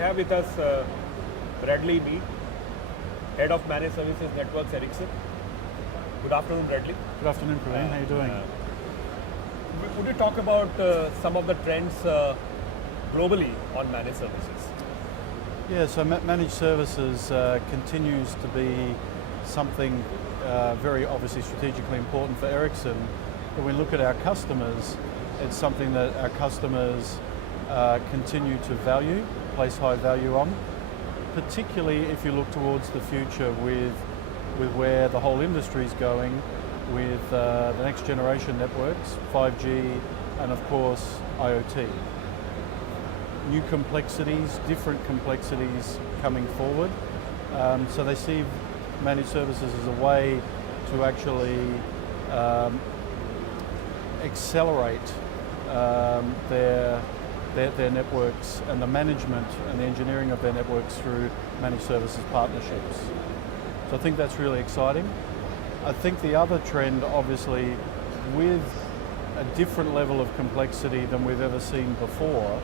have with us Bradley Mead, Head of Managed Services Networks, Ericsson. Good afternoon, Bradley. Good afternoon, Praveen. How are you doing? Would you talk about some of the trends globally on managed services? Yeah, so managed services continues to be something very obviously strategically important for Ericsson. But when we look at our customers, it's something that our customers continue to value, place high value on, particularly if you look towards the future with where the whole industry is going with the next generation networks, 5G, and of course IoT. New complexities, different complexities coming forward. So they see managed services as a way to actually accelerate their networks and the management and the engineering of their networks through managed services partnerships. So I think that's really exciting. I think the other trend, obviously, with a different level of complexity than we've ever seen before,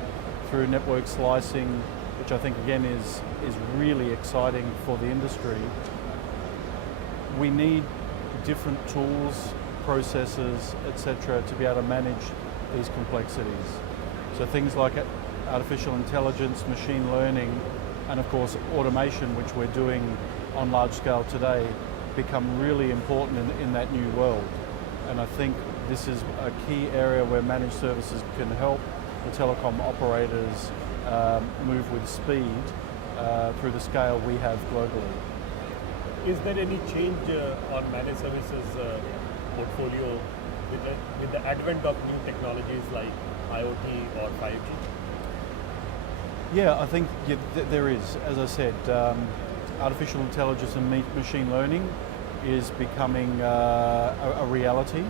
through network slicing, which I think again is really exciting for the industry. We need different tools, processes, etc., to be able to manage these complexities. So things like artificial intelligence, machine learning, and of course automation, which we're doing on large scale today, become really important in that new world. And I think this is a key area where managed services can help the telecom operators move with speed through the scale we have globally. Is there any change on managed services portfolio with the advent of new technologies like IoT or 5G? Yeah, I think there is. As I said, artificial intelligence and machine learning is becoming a reality.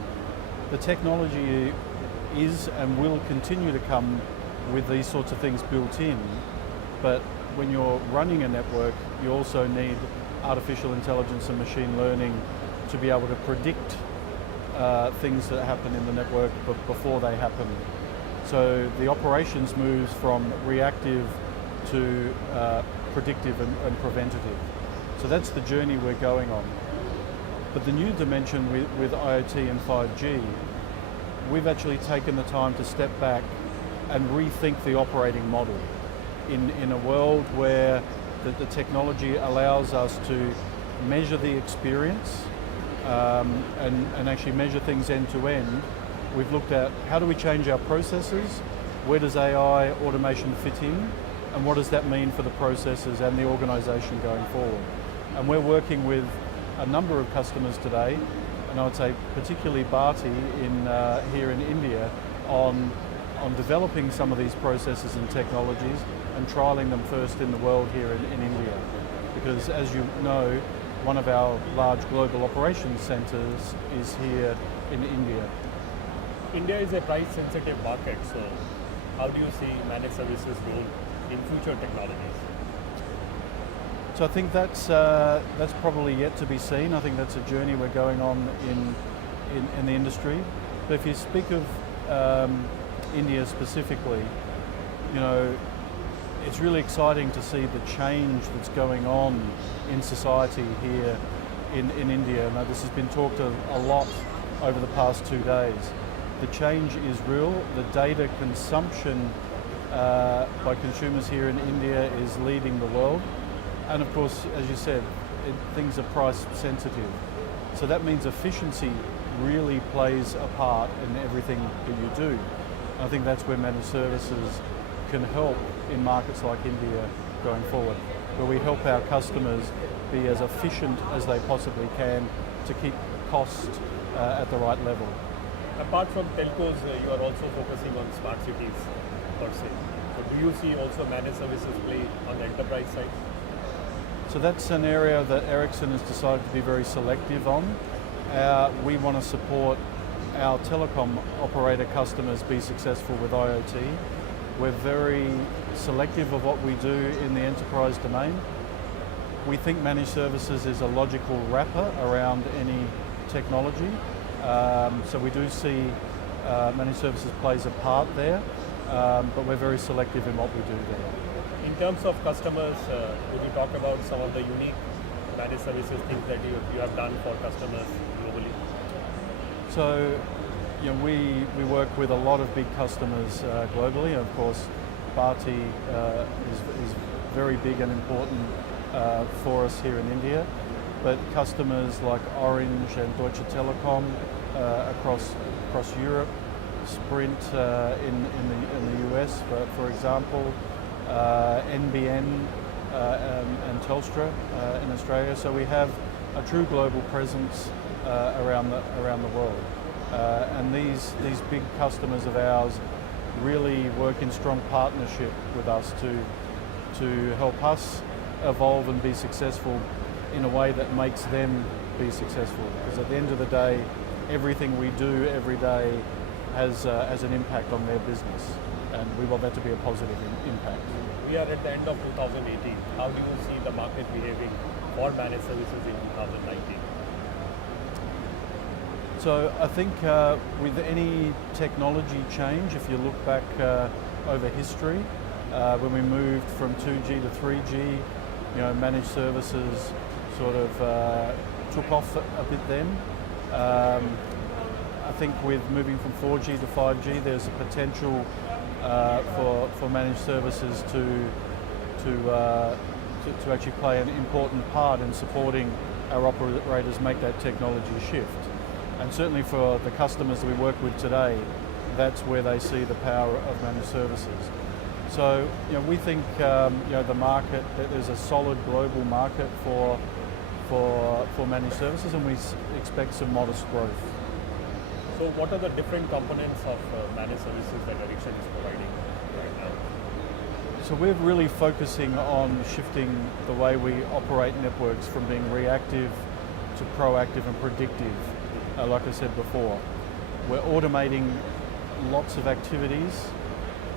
The technology is and will continue to come with these sorts of things built in, but when you're running a network, you also need artificial intelligence and machine learning to be able to predict things that happen in the network before they happen. So the operations moves from reactive to predictive and preventative. So that's the journey we're going on. But the new dimension with IoT and 5G, we've actually taken the time to step back and rethink the operating model in a world where the technology allows us to measure the experience and actually measure things end to end. We've looked at how do we change our processes, where does AI automation fit in, and what does that mean for the processes and the organization going forward. And we're working with a number of customers today, and I would say particularly Bharti here in India, on developing some of these processes and technologies and trialing them first in the world here in India. Because as you know, one of our large global operations centers is here in India. India is a price sensitive market, so how do you see managed services role in future technologies? So I think that's probably yet to be seen. I think that's a journey we're going on in the industry. But if you speak of India specifically, you know, it's really exciting to see the change that's going on in society here in India. Now, this has been talked a lot over the past 2 days. The change is real. The data consumption by consumers here in India is leading the world. And of course, as you said, things are price sensitive. So that means efficiency really plays a part in everything that you do. And I think that's where managed services can help in markets like India going forward, where we help our customers be as efficient as they possibly can to keep cost at the right level. Apart from telcos, you are also focusing on smart cities per se. So do you see also managed services play on the enterprise side? So that's an area that Ericsson has decided to be very selective on. We want to support our telecom operator customers be successful with IoT. We're very selective of what we do in the enterprise domain. We think managed services is a logical wrapper around any technology. So we do see managed services plays a part there, but we're very selective in what we do there. In terms of customers, could you talk about some of the unique managed services things that you have done for customers globally? So, we work with a lot of big customers globally. Of course, Bharti is very big and important for us here in India. But customers like Orange and Deutsche Telekom across Europe, Sprint in the US, for example, NBN and Telstra in Australia. So we have a true global presence around the world. And these big customers of ours really work in strong partnership with us to help us evolve and be successful in a way that makes them be successful. Because at the end of the day, everything we do every day has an impact on their business, and we want that to be a positive impact. We are at the end of 2018. How do you see the market behaving for managed services in 2019? So I think with any technology change, if you look back over history, when we moved from 2G to 3G, managed services sort of took off a bit then. I think with moving from 4G to 5G, there's a potential for managed services to actually play an important part in supporting our operators make that technology shift. And certainly for the customers that we work with today, that's where they see the power of managed services. So, we think the market, that there's a solid global market for managed services, and we expect some modest growth. So what are the different components of managed services that Ericsson is providing right now? So we're really focusing on shifting the way we operate networks from being reactive to proactive and predictive, like I said before. We're automating lots of activities,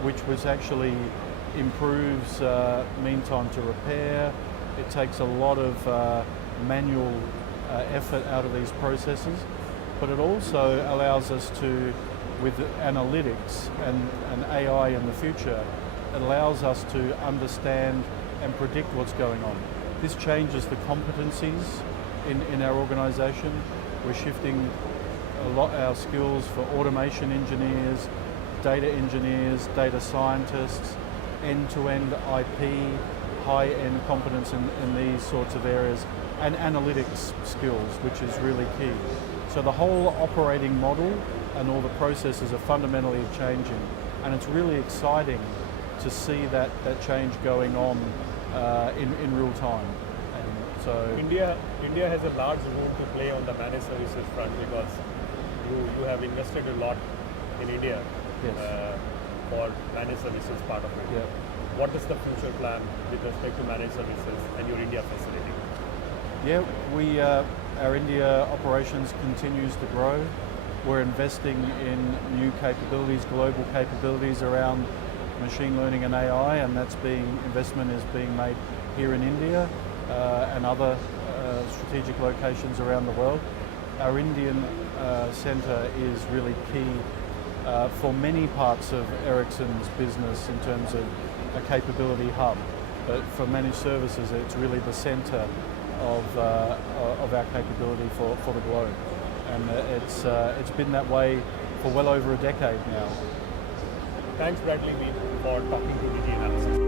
which actually improves mean time to repair. It takes a lot of manual effort out of these processes, but it also allows us to, with analytics and AI in the future, it allows us to understand and predict what's going on. This changes the competencies in our organisation. We're shifting a lot our skills for automation engineers, data scientists, end-to-end IP, high-end competence in these sorts of areas, and analytics skills, which is really key. So the whole operating model and all the processes are fundamentally changing, and it's really exciting to see that change going on in real time. And so India has a large role to play on the managed services front, because you have invested a lot in India. Yes. For managed services part of it. Yeah. What is the future plan with respect to managed services and your India facility? Yeah, our India operations continues to grow. We're investing in new capabilities, global capabilities around machine learning and AI, and investment is being made here in India and other strategic locations around the world. Our Indian centre is really key for many parts of Ericsson's business in terms of a capability hub. But for managed services, it's really the centre of our capability for the globe. And it's been that way for well over a decade now. Thanks, Bradley, for talking to DG Analysis.